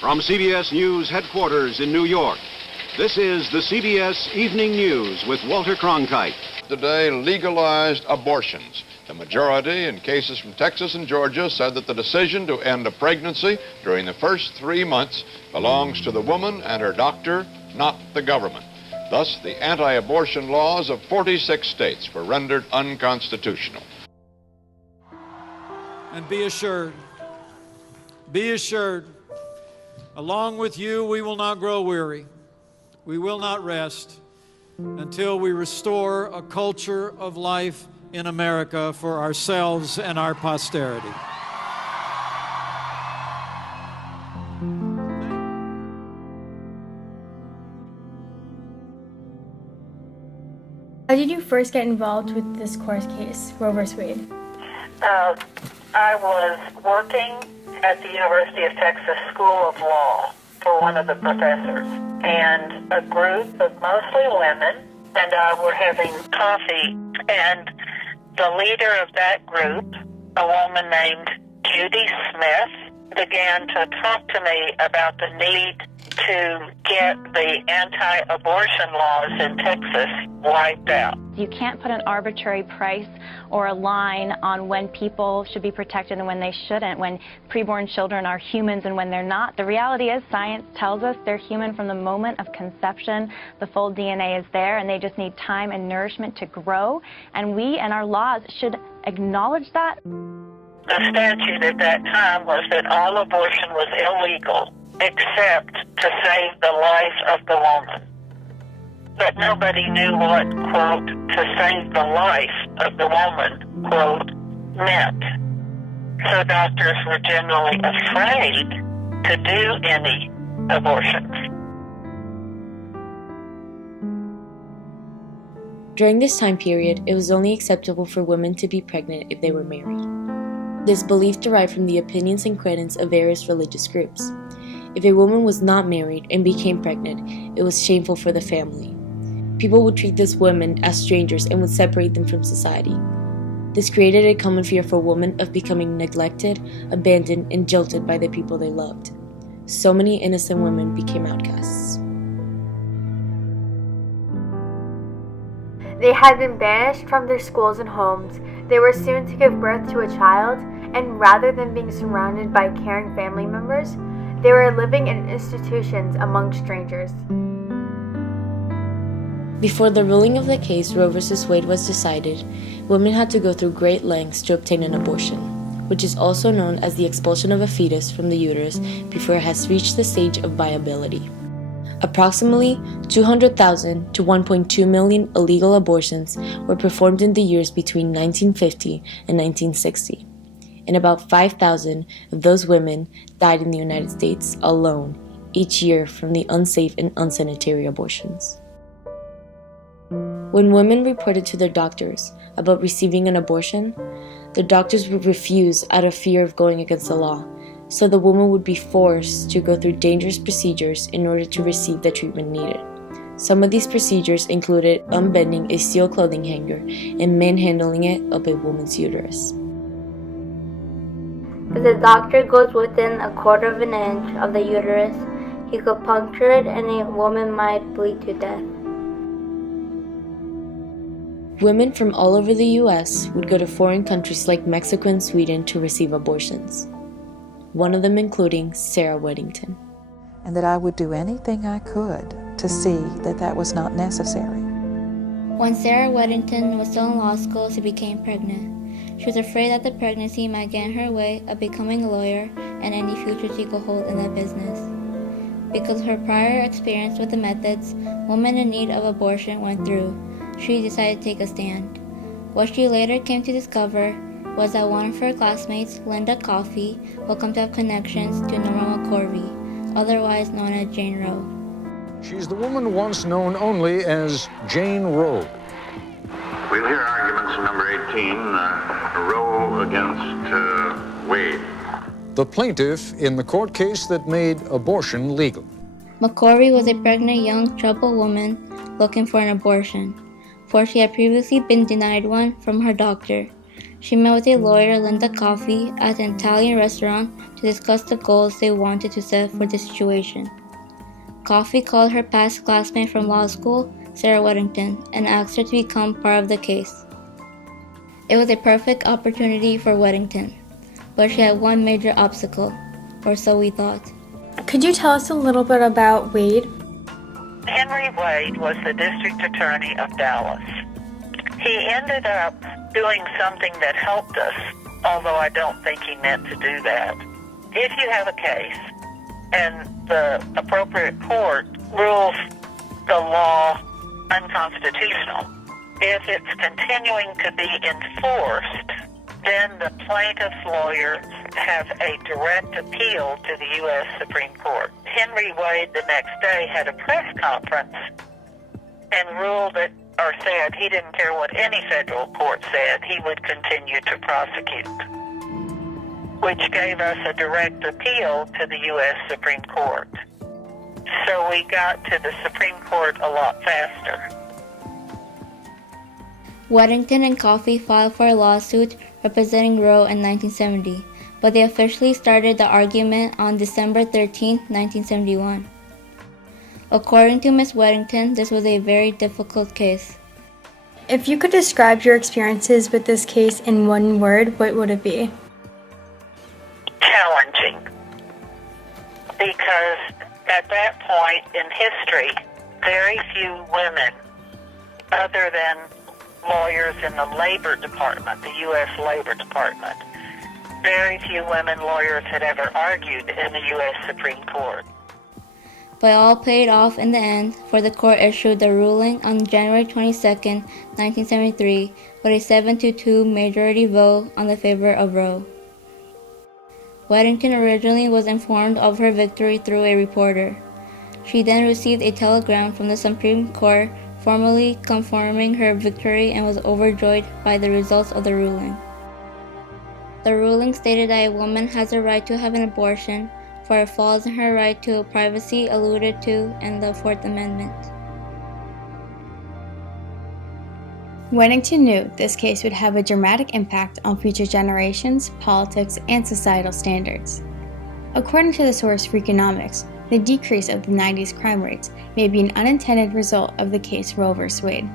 From CBS News headquarters in New York, this is the CBS Evening News with Walter Cronkite. Today, legalized abortions. The majority in cases from Texas and Georgia said that the decision to end a pregnancy during the first 3 months belongs to the woman and her doctor, not the government. Thus, the anti-abortion laws of 46 states were rendered unconstitutional. And be assured, along with you, we will not grow weary. We will not rest until we restore a culture of life in America for ourselves and our posterity. How did you first get involved with this court case, Roe v. Wade? I was working at the University of Texas School of Law for one of the professors, and a group of mostly women and I were having coffee, and the leader of that group, a woman named Judy Smith, began to talk to me about the need to get the anti-abortion laws in Texas wiped out. You can't put an arbitrary price or a line on when people should be protected and when they shouldn't, when preborn children are humans and when they're not. The reality is science tells us they're human from the moment of conception. The full DNA is there, and they just need time and nourishment to grow, and we and our laws should acknowledge that. The statute at that time was that all abortion was illegal except to save the life of the woman. But nobody knew what, quote, to save the life of the woman, quote, meant. So doctors were generally afraid to do any abortions. During this time period, it was only acceptable for women to be pregnant if they were married. This belief derived from the opinions and credence of various religious groups. If a woman was not married and became pregnant, it was shameful for the family. People would treat these women as strangers and would separate them from society. This created a common fear for women of becoming neglected, abandoned, and jilted by the people they loved. So many innocent women became outcasts. They had been banished from their schools and homes. They were soon to give birth to a child, and rather than being surrounded by caring family members, they were living in institutions among strangers. Before the ruling of the case Roe v. Wade was decided, women had to go through great lengths to obtain an abortion, which is also known as the expulsion of a fetus from the uterus before it has reached the stage of viability. Approximately 200,000 to 1.2 million illegal abortions were performed in the years between 1950 and 1960, and about 5,000 of those women died in the United States alone each year from the unsafe and unsanitary abortions. When women reported to their doctors about receiving an abortion, the doctors would refuse out of fear of going against the law, so the woman would be forced to go through dangerous procedures in order to receive the treatment needed. Some of these procedures included unbending a steel clothing hanger and manhandling it up a woman's uterus. If the doctor goes within a quarter of an inch of the uterus, he could puncture it and a woman might bleed to death. Women from all over the U.S. would go to foreign countries like Mexico and Sweden to receive abortions, one of them including Sarah Weddington. And that I would do anything I could to see that that was not necessary. When Sarah Weddington was still in law school, she became pregnant. She was afraid that the pregnancy might get in her way of becoming a lawyer and any future she could hold in that business. Because of her prior experience with the methods women in need of abortion went through, she decided to take a stand. What she later came to discover was that one of her classmates, Linda Coffey, will come to have connections to Norma McCorvey, otherwise known as Jane Roe. She's the woman once known only as Jane Roe. We'll hear arguments in number 18, Roe against Wade. The plaintiff in the court case that made abortion legal. McCorvey was a pregnant young troubled woman looking for an abortion, for she had previously been denied one from her doctor. She met with a lawyer, Linda Coffey, at an Italian restaurant to discuss the goals they wanted to set for the situation. Coffey called her past classmate from law school, Sarah Weddington, and asked her to become part of the case. It was a perfect opportunity for Weddington, but she had one major obstacle, or so we thought. Could you tell us a little bit about Wade? Henry Wade was the district attorney of Dallas. He ended up doing something that helped us, although I don't think he meant to do that. If you have a case and the appropriate court rules the law unconstitutional, if it's continuing to be enforced, then the plaintiff's lawyers have a direct appeal to the U.S. Supreme Court. Henry Wade the next day had a press conference and ruled that, or said he didn't care what any federal court said, he would continue to prosecute, which gave us a direct appeal to the U.S. Supreme Court. So we got to the Supreme Court a lot faster. Weddington and Coffey filed for a lawsuit representing Roe in 1970, but they officially started the argument on December 13, 1971. According to Ms. Weddington, this was a very difficult case. If you could describe your experiences with this case in one word, what would it be? Challenging. Because at that point in history, very few women, other than lawyers in the Labor Department, the U.S. Labor Department, very few women lawyers had ever argued in the U.S. Supreme Court. But all paid off in the end, for the court issued the ruling on January 22, 1973, with a 7-2 majority vote on the favor of Roe. Weddington originally was informed of her victory through a reporter. She then received a telegram from the Supreme Court formally confirming her victory and was overjoyed by the results of the ruling. The ruling stated that a woman has a right to have an abortion, for it falls in her right to privacy alluded to in the Fourth Amendment. Weddington knew this case would have a dramatic impact on future generations, politics, and societal standards. According to the source Freakonomics, the decrease of the 90s crime rates may be an unintended result of the case Roe v. Wade.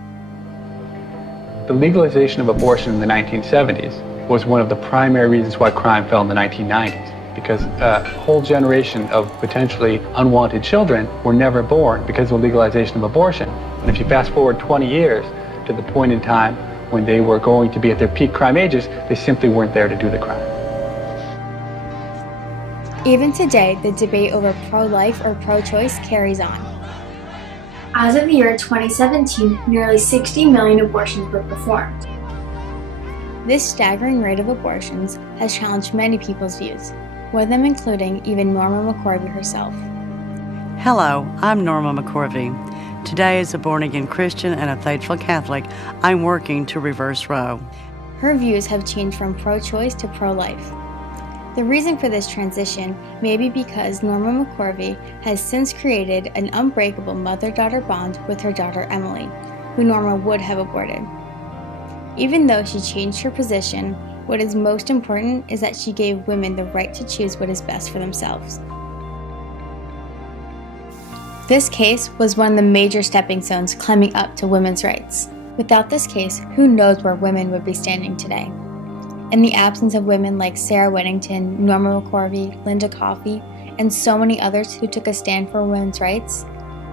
The legalization of abortion in the 1970s was one of the primary reasons why crime fell in the 1990s, because a whole generation of potentially unwanted children were never born because of the legalization of abortion. And if you fast forward 20 years to the point in time when they were going to be at their peak crime ages, they simply weren't there to do the crime. Even today, the debate over pro-life or pro-choice carries on. As of the year 2017, nearly 60 million abortions were performed. This staggering rate of abortions has challenged many people's views, one of them including even Norma McCorvey herself. Hello, I'm Norma McCorvey. Today, as a born-again Christian and a faithful Catholic, I'm working to reverse Roe. Her views have changed from pro-choice to pro-life. The reason for this transition may be because Norma McCorvey has since created an unbreakable mother-daughter bond with her daughter Emily, who Norma would have aborted. Even though she changed her position, what is most important is that she gave women the right to choose what is best for themselves. This case was one of the major stepping stones climbing up to women's rights. Without this case, who knows where women would be standing today? In the absence of women like Sarah Weddington, Norma McCorvey, Linda Coffey, and so many others who took a stand for women's rights,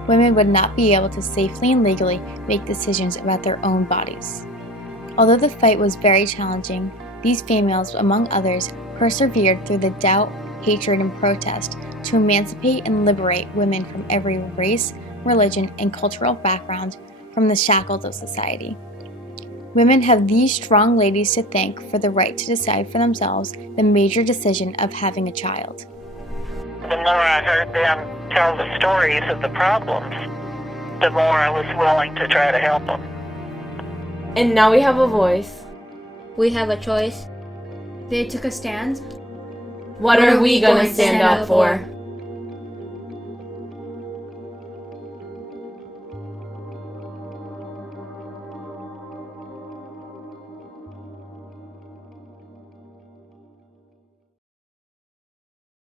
women would not be able to safely and legally make decisions about their own bodies. Although the fight was very challenging, these females, among others, persevered through the doubt, hatred, and protest to emancipate and liberate women from every race, religion, and cultural background from the shackles of society. Women have these strong ladies to thank for the right to decide for themselves the major decision of having a child. The more I heard them tell the stories of the problems, the more I was willing to try to help them. And now we have a voice. We have a choice. They took a stand. What are we gonna stand up for?